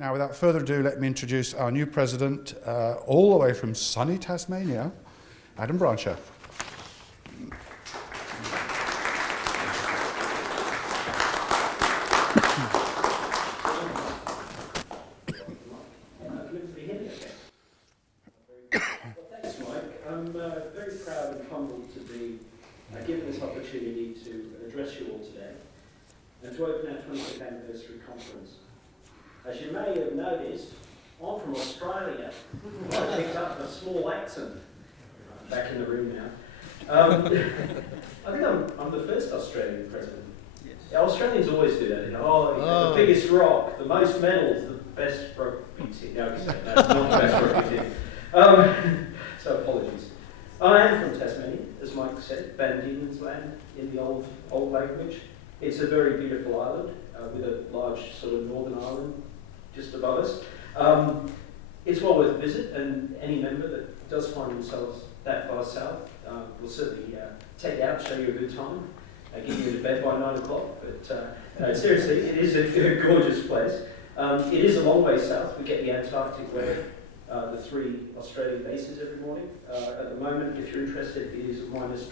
Now, without further ado, let me introduce our new president, all the way from sunny Tasmania, Adam Brancher. Thanks, Mike. I'm very proud and humbled to be given this opportunity to address you all today and to open our 25th anniversary conference. As you may have noticed, I'm from Australia. I picked up a small accent. Back in the room now. I think I'm the first Australian president. Yes. Yeah, Australians always do that. The biggest rock, the most medals, the best rugby team. No, that's not the best rugby team. So apologies. I am from Tasmania, as Mike said, Van Diemen's Land in the old language. It's a very beautiful island with a large sort of northern island just above us. It's well worth a visit, and any member that does find themselves that far south will certainly take you out, show you a good time, get you into bed by 9 o'clock. But seriously, it is a gorgeous place. It is a long way south. We get the Antarctic weather, the 3 Australian bases every morning. At the moment, if you're interested, it is minus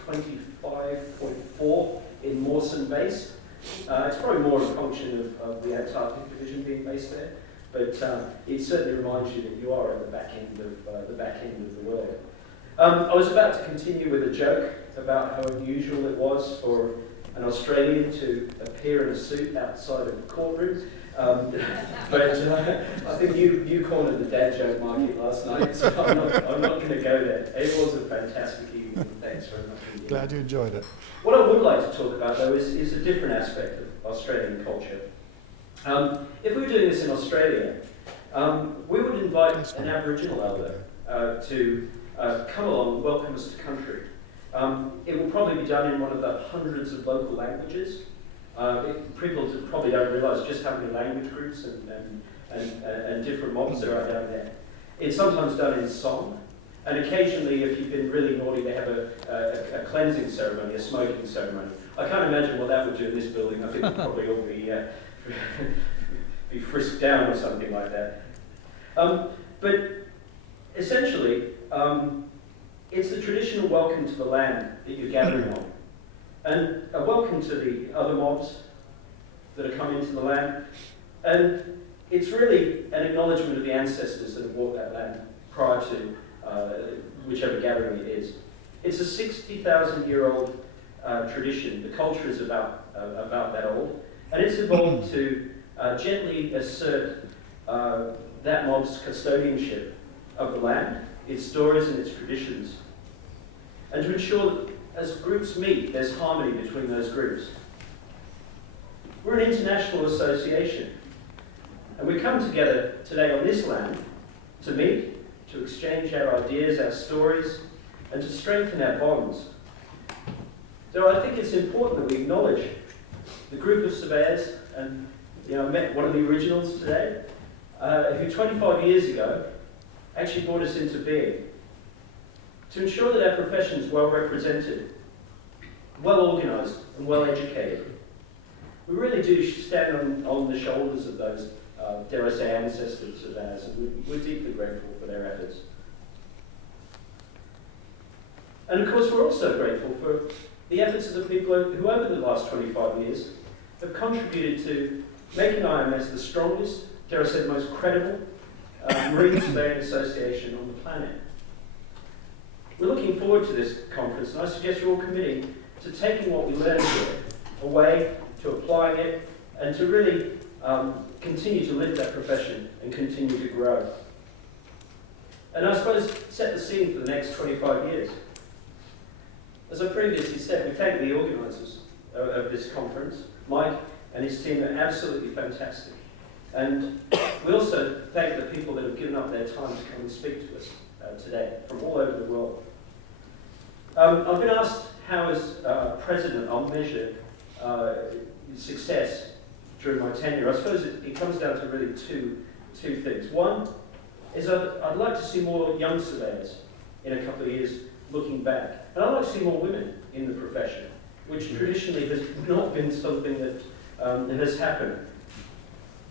25.4 in Mawson Base. It's probably more a function of the Antarctic Division being based there, but it certainly reminds you that you are at the back end of the world. I was about to continue with a joke about how unusual it was for an Australian to appear in a suit outside of a courtroom, but I think you cornered the dad joke market last night, so I'm not going to go there. It was a fantastic evening. Thanks very much indeed. Glad you enjoyed it. What I would like to talk about, though, is a different aspect of Australian culture. If we were doing this in Australia, we would invite an Aboriginal elder to come along and welcome us to country. It will probably be done in one of the hundreds of local languages. People probably don't realise just how many language groups and different mobs there are down there. It's sometimes done in song, and occasionally, if you've been really naughty, they have a cleansing ceremony, a smoking ceremony. I can't imagine what that would do in this building. I think we'd probably all be frisked down or something like that. But essentially, it's the traditional welcome to the land that you're gathering on, and a welcome to the other mobs that are coming into the land, and it's really an acknowledgement of the ancestors that have walked that land prior to whichever gathering it is. It's a 60,000-year-old tradition. The culture is about that old, and it's evolved to gently assert that mob's custodianship of the land, its stories and its traditions, and to ensure that as groups meet, there's harmony between those groups. We're an international association, and we come together today on this land to meet, to exchange our ideas, our stories, and to strengthen our bonds. So I think it's important that we acknowledge the group of surveyors, and I met one of the originals today, who 25 years ago actually brought us into being, to ensure that our profession is well represented, well organised, and well educated. We really do stand on the shoulders of those, dare I say, ancestors of ours, and we're deeply grateful for their efforts. And of course, we're also grateful for the efforts of the people who over the last 25 years have contributed to making IIMS the strongest, dare I say, the most credible marine surveying association on the planet. We're looking forward to this conference, and I suggest you're all committing to taking what we learned here away, to applying it, and to really continue to live that profession and continue to grow. And I suppose set the scene for the next 25 years. As I previously said, we thank the organisers of this conference. Mike and his team are absolutely fantastic. And we also thank the people that have given up their time to come and speak to us today from all over the world. I've been asked how as president I'll measure success during my tenure. I suppose it comes down to really two things. One is I'd like to see more young surveyors in a couple of years looking back. And I'd like to see more women in the profession, which traditionally has not been something that has happened.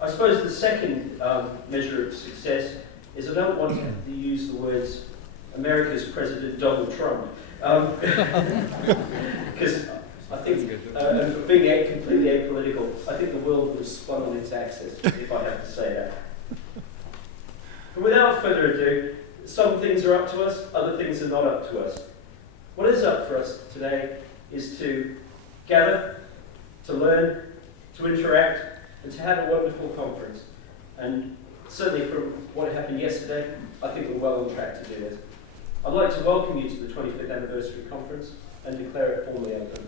I suppose the second measure of success is I don't want to use the words America's President Donald Trump, because I think, and for being completely apolitical, I think the world would have spun on its axis, if I have to say that. But without further ado, some things are up to us, other things are not up to us. What is up for us today is to gather, to learn, to interact, and to have a wonderful conference. And certainly from what happened yesterday, I think we're well on track to do it. I'd like to welcome you to the 25th Anniversary Conference and declare it formally open.